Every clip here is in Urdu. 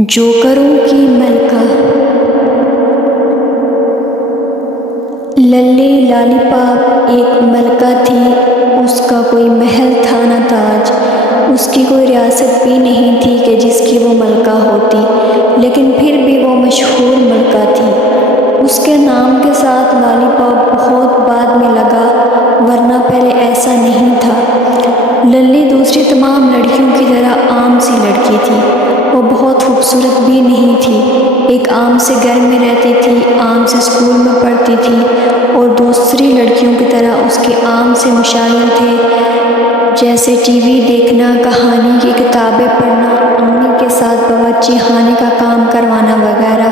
جوکروں کی ملکہ۔ للی لالی پاپ ایک ملکہ تھی، اس کا کوئی محل تھا نہ تاج، اس کی کوئی ریاست بھی نہیں تھی کہ جس کی وہ ملکہ ہوتی، لیکن پھر بھی وہ مشہور ملکہ تھی۔ اس کے نام کے ساتھ لالی پاپ بہت بعد میں لگا، ورنہ پہلے ایسا نہیں تھا۔ للی دوسری تمام لڑکیوں کی طرح عام سی لڑکی تھی، وہ بہت خوبصورت بھی نہیں تھی، ایک عام سے گھر میں رہتی تھی، عام سے اسکول میں پڑھتی تھی، اور دوسری لڑکیوں کی طرح اس کے عام سے مشاغل تھے، جیسے ٹی وی دیکھنا، کہانی کی کتابیں پڑھنا، امی کے ساتھ باورچی خانے کا کام کروانا وغیرہ۔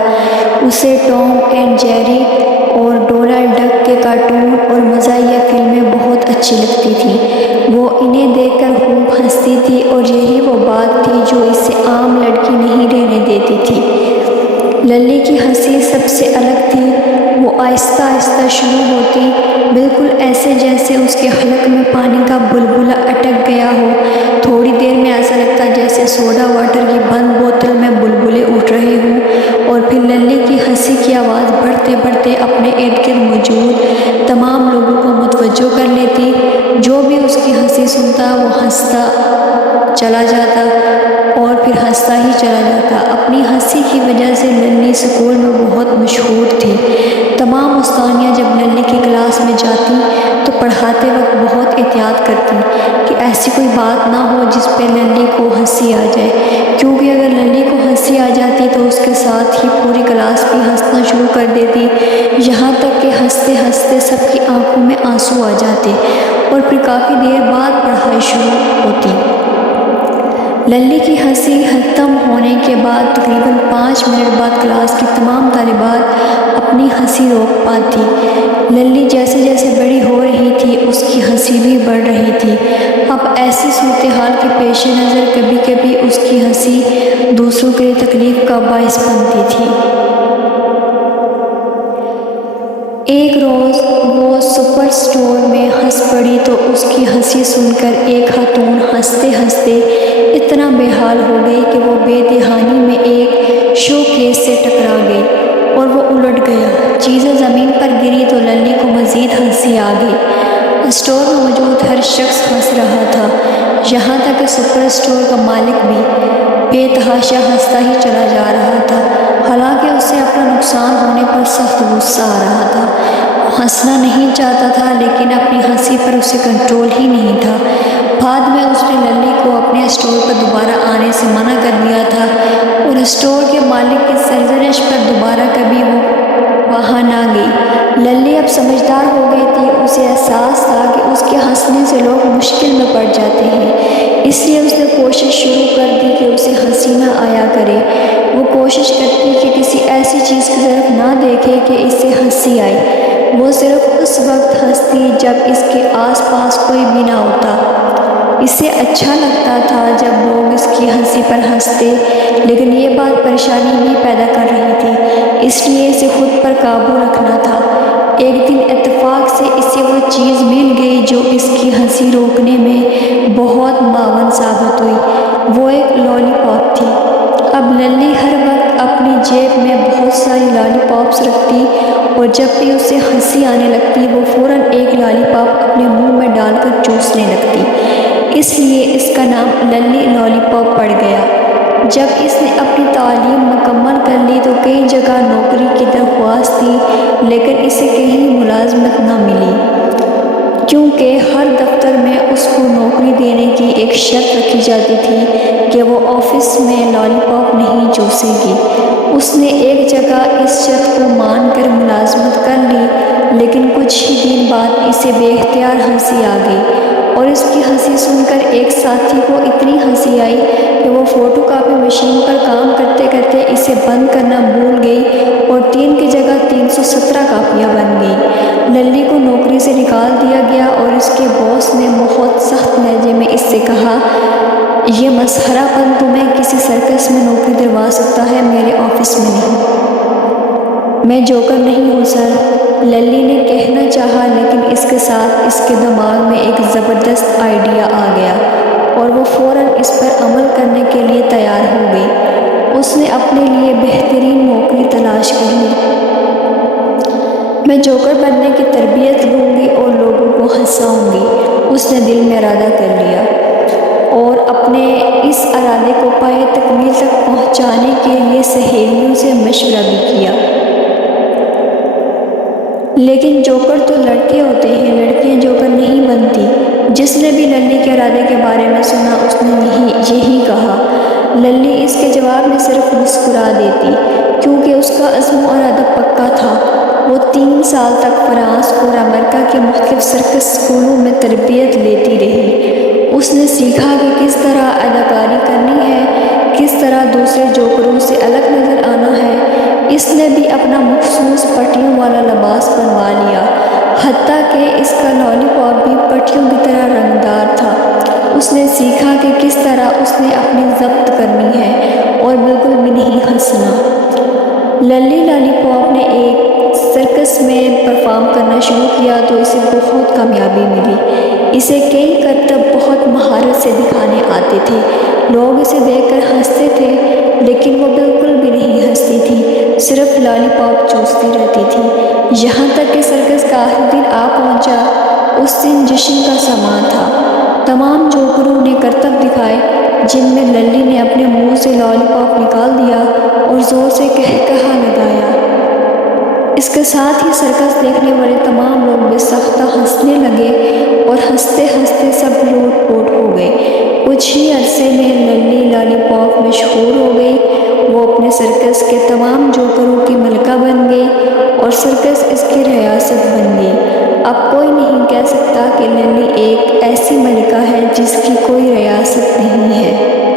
اسے ٹام اینڈ جیری اور ڈونلڈ ڈک کے کارٹون اور مزاحیہ فلمیں بہت اچھی لگتی تھیں، وہ انہیں دیکھ کر خوب ہنستی تھی، اور یہی وہ بات تھی جو اسے عام لڑکی نہیں رہنے دیتی تھی۔ للی کی ہنسی سب سے الگ تھی، وہ آہستہ آہستہ شروع ہوتی، بالکل ایسے جیسے اس کے حلق میں پانی کا بلبلہ اٹک گیا ہو، تھوڑی دیر میں ایسا لگتا جیسے سوڈا واٹر کی بند بوتل میں بلبلے اٹھ رہے ہوں، اور پھر للی کی ہنسی کی آواز بڑھتے بڑھتے اپنے ارد گرد موجود تمام لوگوں کو متوجہ کر لیتی، جو بھی اس کی ہنسی سنتا وہ ہنستا چلا جاتا اور پھر ہنستا ہی چلا جاتا۔ اپنی ہنسی کی وجہ سے للی اسکول میں بہت مشہور تھی، تمام استانیاں جب للی کی کلاس میں جاتی تو پڑھاتے وقت بہت احتیاط کرتی کہ ایسی کوئی بات نہ ہو جس پہ للی کو ہنسی آ جائے، کیونکہ اگر للی کو ہنسی آ جاتی تو اس کے ساتھ ہی پوری کلاس بھی ہنسنا شروع کر دیتی، یہاں تک کہ ہنستے ہنستے سب کی آنکھوں میں آنسو آ جاتے، اور پھر کافی دیر بعد پڑھائی شروع ہوتی۔ للی کی ہنسی ختم ہونے کے بعد تقریباً 5 منٹ بعد کلاس کی تمام طالبات اپنی ہنسی روک پاتی۔ للی جیسے جیسے بڑی ہو رہی تھی اس کی ہنسی بھی بڑھ رہی تھی، اب ایسی صورتحال کے پیش نظر کبھی کبھی اس کی ہنسی دوسروں کے لیے تکلیف کا باعث بنتی تھی۔ ایک روز وہ سپر اسٹور میں ہنس پڑی تو اس کی ہنسی سن کر ایک خاتون ہنستے ہنستے اتنا بے حال ہو گئی کہ وہ بے دہانی میں ایک شو کیس سے ٹکرا گئی اور وہ الٹ گیا، چیزیں زمین پر گری تو للی کو مزید ہنسی آ گئی۔ اسٹور میں موجود ہر شخص ہنس رہا تھا، یہاں تک کہ سپر اسٹور کا مالک بھی بے تحاشا ہنستا ہی چلا جا رہا تھا، حالانکہ اسے اپنا نقصان ہونے پر سخت غصہ آ رہا تھا۔ ہنسنا نہیں چاہتا تھا لیکن اپنی ہنسی پر اسے کنٹرول ہی نہیں تھا۔ بعد میں اس نے للی کو اپنے اسٹور پر دوبارہ آنے سے منع کر دیا تھا، اور اسٹور کے مالک کی سرزنش پر دوبارہ کبھی وہ وہاں نہ گئی۔ للی اب سمجھدار ہو گئی تھی، اسے احساس تھا کہ اس کے ہنسنے سے لوگ مشکل میں پڑ جاتے ہیں، اس لیے اس نے کوشش شروع کر دی کہ اسے ہنسی نہ آیا کرے۔ وہ کوشش کرتی کہ کسی ایسی چیز کی طرف نہ دیکھے کہ اس سے ہنسی آئے، وہ صرف اس وقت ہنستی جب اس کے آس پاس کوئی بھی نہ ہوتا۔ اسے اچھا لگتا تھا جب لوگ اس کی ہنسی پر ہنستے، لیکن یہ بات پریشانی بھی پیدا کر رہی تھی، اس لیے اسے خود پر قابو رکھنا تھا۔ ایک دن اتفاق سے اسے وہ چیز مل گئی جو اس کی ہنسی روکنے میں بہت معاون ثابت ہوئی، وہ ایک لالی پاپ تھی۔ اب للی ہر وقت اپنی جیب میں بہت ساری لالی پاپس رکھتی، اور جب بھی اسے ہنسی آنے لگتی وہ فوراً ایک لالی پاپ اپنے منہ میں ڈال کر چوسنے لگتی، اس لیے اس کا نام للی لالی پاپ پڑ گیا۔ جب اس نے اپنی تعلیم مکمل کر لی تو کئی جگہ نوکری کی درخواست دی، لیکن اسے کہیں ملازمت نہ ملی، کیونکہ ہر دفتر میں اس کو نوکری دینے کی ایک شرط رکھی جاتی تھی کہ وہ آفس میں لالی پاپ نہیں چوسے گی۔ اس نے ایک جگہ اس شرط کو مان کر ملازمت کر لی، لیکن کچھ ہی دن بعد اسے بے اختیار ہنسی آ گئی، اور اس کی ہنسی سن کر ایک ساتھی کو اتنی ہنسی آئی کہ وہ فوٹو کاپی مشین پر کام کرتے کرتے اسے بند کرنا بھول گئی، اور 3 کی جگہ 317 کاپیاں بن گئیں۔ للی کو نوکری سے نکال دیا گیا، اور اس کے باس نے بہت سخت لہجے میں اس سے کہا، یہ مسخرہ پن تمہیں کسی سرکس میں نوکری دلوا سکتا ہے، میرے آفس میں نہیں۔ میں جوکر نہیں ہوں سر، للی نے کہنا چاہا، لیکن اس کے ساتھ اس کے دماغ میں ایک زبردست آئیڈیا آ گیا، اور وہ فوراً اس پر عمل کرنے کے لیے تیار ہو گئی۔ اس نے اپنے لیے بہترین نوکری تلاش کر لی۔ میں جوکر بننے کی تربیت لوں گی اور لوگوں کو ہنساؤں گی، اس نے دل میں ارادہ کر لیا اور اپنے اس ارادے کو پائے تکمیل تک پہنچانے کے لیے سہیلیوں سے مشورہ بھی کیا۔ لیکن جوکر تو لڑکے ہوتے ہیں، لڑکیاں جوکر نہیں بنتی۔ جس نے بھی للی کے ارادے کے بارے میں سنا اس نے یہی کہا۔ للی اس کے جواب میں صرف مسکرا دیتی، کیونکہ اس کا عزم و ارادہ پکا تھا۔ وہ 3 سال تک فرانس اور امریکہ کے مختلف سرکس اسکولوں میں تربیت لیتی رہی۔ اس نے سیکھا کہ کس طرح اداکاری کرنی ہے، کس طرح دوسرے جوکروں سے الگ نظر آنا ہے۔ اس نے بھی اپنا مخصوص پٹیوں والا لباس بنوا لیا، حتیٰ کہ اس کا لالی پاپ بھی پٹیوں کی طرح رنگدار تھا۔ اس نے سیکھا کہ کس طرح اس نے اپنی ضبط کرنی ہے اور بالکل بھی نہیں ہنسنا۔ للی لالی پاپ نے ایک سرکس میں پرفارم کرنا شروع کیا تو اسے بہت کامیابی ملی۔ اسے کئی کرتب بہت مہارت سے دکھانے آتے تھے۔ لوگ اسے دیکھ کر ہنستے تھے، لیکن وہ بالکل بھی نہیں ہنستی تھی، صرف لالی پاپ چوستی رہتی تھی۔ یہاں تک کہ سرکس کا آخری دن آ پہنچا۔ اس دن جشن کا سامان تھا۔ تمام جوکروں نے کرتب دکھائے، جن میں للی نے اپنے منہ سے لالی پاپ نکال دیا اور زور سے کہکہا لگایا۔ اس کے ساتھ ہی سرکس دیکھنے والے تمام لوگ بے ساختہ ہنسنے لگے اور ہنستے ہنستے سب لوٹ پوٹ ہو گئے۔ کچھ ہی عرصے میں للی لالی پاپ مشہور ہو گئی۔ وہ اپنے سرکس کے تمام جوکروں کی ملکہ بن گئی اور سرکس اس کی ریاست بن گئی۔ اب کوئی نہیں کہہ سکتا کہ للی ایک ایسی ملکہ ہے جس کی کوئی ریاست نہیں ہے۔